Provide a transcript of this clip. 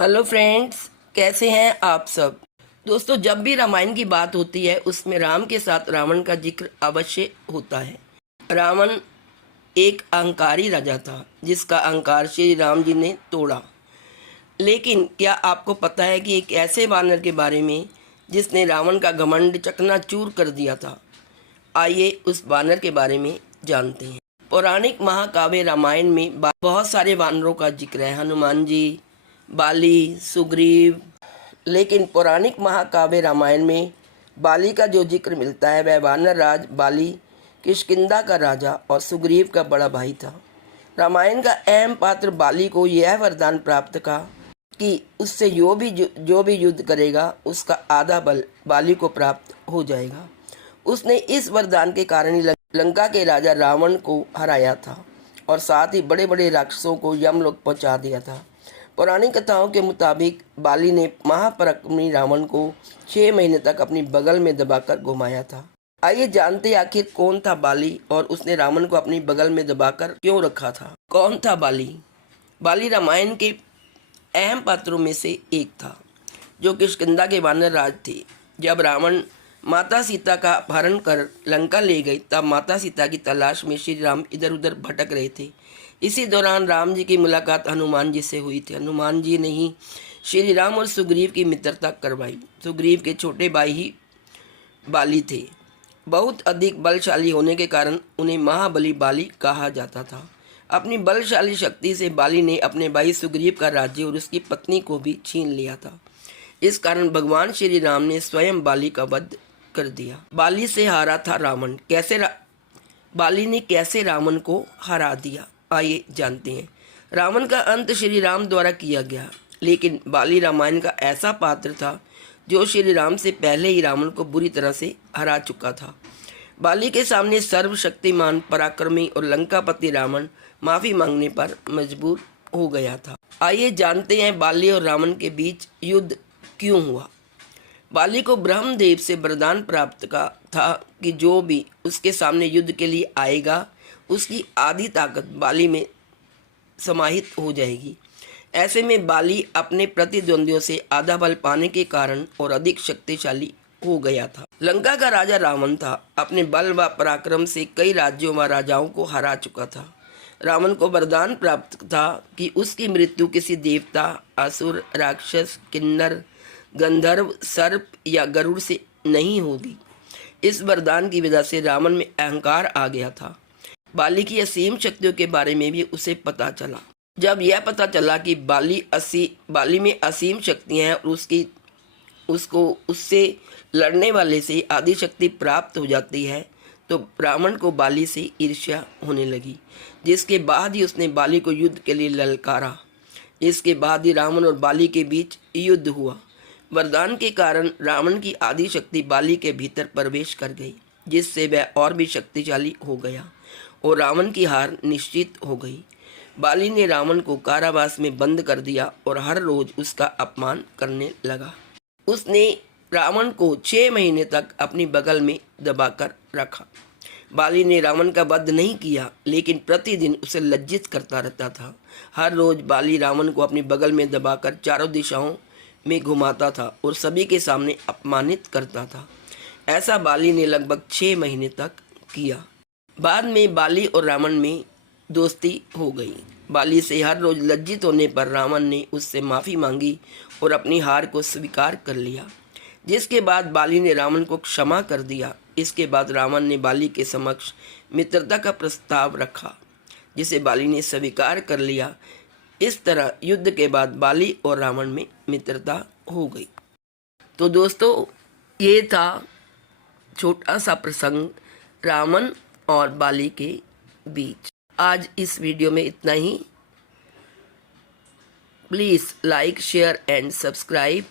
Hello friends, कैसे हैं आप सब। दोस्तों, जब भी रामायण की बात होती है उसमें राम के साथ रावण का जिक्र अवश्य होता है। रावण एक अहंकारी राजा था जिसका अहंकार श्री राम जी ने तोड़ा। लेकिन क्या आपको पता है कि एक ऐसे वानर के बारे में जिसने रावण का घमंड चकनाचूर कर दिया था। आइए उस वानर के बारे में जानते हैं। पौराणिक महाकाव्य रामायण में बहुत सारे वानरों का जिक्र है। हनुमान जी, बाली, सुग्रीव। लेकिन पौराणिक महाकाव्य रामायण में बाली का जो जिक्र मिलता है वह वानर राज बाली किष्किंधा का राजा और सुग्रीव का बड़ा भाई था। रामायण का अहम पात्र बाली को यह वरदान प्राप्त था कि उससे जो भी युद्ध करेगा उसका आधा बल बाली को प्राप्त हो जाएगा। उसने इस वरदान के कारण ही लंका के राजा रावण को हराया था और साथ ही बड़े बड़े राक्षसों को यमलोक पहुंचा दिया था। पौराणिक कथाओं के मुताबिक बाली ने महापराक्रमी रावण को 6 महीने तक अपनी बगल में दबाकर घुमाया था। आइए जानते आखिर कौन था बाली और उसने रावण को अपनी बगल में दबाकर क्यों रखा था। कौन था बाली? बाली रामायण के अहम पात्रों में से एक था जो किष्किंधा के वानर राज थे। जब रावण माता सीता का अपहरण कर लंका ले गई तब माता सीता की तलाश में श्री राम इधर उधर भटक रहे थे। इसी दौरान राम जी की मुलाकात हनुमान जी से हुई थी। हनुमान जी ने ही श्री राम और सुग्रीव की मित्रता करवाई। सुग्रीव के छोटे भाई ही बाली थे। बहुत अधिक बलशाली होने के कारण उन्हें महाबली बाली कहा जाता था। अपनी बलशाली शक्ति से बाली ने अपने भाई सुग्रीव का राज्य और उसकी पत्नी को भी छीन लिया था। इस कारण भगवान श्री राम ने स्वयं बाली का वध कर दिया। बाली से हारा था रावण। बाली ने कैसे रावण को हरा दिया, आइए जानते हैं। रावण का अंत श्री राम द्वारा किया गया, लेकिन बाली रामायण का ऐसा पात्र था जो श्री राम से पहले ही रावण को बुरी तरह से हरा चुका था। बाली के सामने सर्वशक्तिमान, पराक्रमी और लंकापति रावण माफी मांगने पर मजबूर हो गया था। आइए जानते हैं बाली और रावण के बीच युद्ध क्यों हुआ। बाली को ब्रह्मदेव से वरदान प्राप्त था कि जो भी उसके सामने युद्ध के लिए आएगा उसकी आधी ताकत बाली में समाहित हो जाएगी। ऐसे में बाली अपने प्रतिद्वंदियों से आधा बल पाने के कारण और अधिक शक्तिशाली हो गया था। लंका का राजा रावण था। अपने बल व पराक्रम से कई राज्यों व राजाओं को हरा चुका था। रावण को वरदान प्राप्त था कि उसकी मृत्यु किसी देवता, असुर, राक्षस, किन्नर, गंधर्व, सर्प या गरुड़ से नहीं होगी। इस वरदान की वजह से रावण में अहंकार आ गया था। बाली की असीम शक्तियों के बारे में भी उसे पता चला। जब यह पता चला कि बाली में असीम शक्तियां हैं और उसको उससे लड़ने वाले से आदि शक्ति प्राप्त हो जाती है तो रावण को बाली से ईर्ष्या होने लगी, जिसके बाद ही उसने बाली को युद्ध के लिए ललकारा। इसके बाद ही रावण और बाली के बीच युद्ध हुआ। वरदान के कारण रावण की आदि शक्ति बाली के भीतर प्रवेश कर गई, जिससे वह और भी शक्तिशाली हो गया और रावण की हार निश्चित हो गई। बाली ने रावण को कारावास में बंद कर दिया और हर रोज उसका अपमान करने लगा। उसने रावण को 6 महीने तक अपनी बगल में दबाकर रखा। बाली ने रावण का वध नहीं किया, लेकिन प्रतिदिन उसे लज्जित करता रहता था। हर रोज बाली रावण को अपनी बगल में दबाकर चारों दिशाओं में घुमाता था और सभी के सामने अपमानित करता था। ऐसा बाली ने लगभग 6 महीने तक किया। बाद में बाली और रावण में दोस्ती हो गई। बाली से हर रोज लज्जित होने पर रावण ने उससे माफ़ी मांगी और अपनी हार को स्वीकार कर लिया, जिसके बाद बाली ने रावण को क्षमा कर दिया। इसके बाद रावण ने बाली के समक्ष मित्रता का प्रस्ताव रखा, जिसे बाली ने स्वीकार कर लिया। इस तरह युद्ध के बाद बाली और रावण में मित्रता हो गई। तो दोस्तों, ये था छोटा सा प्रसंग रावण और बाली के बीच। आज इस वीडियो में इतना ही। Please like, share and subscribe.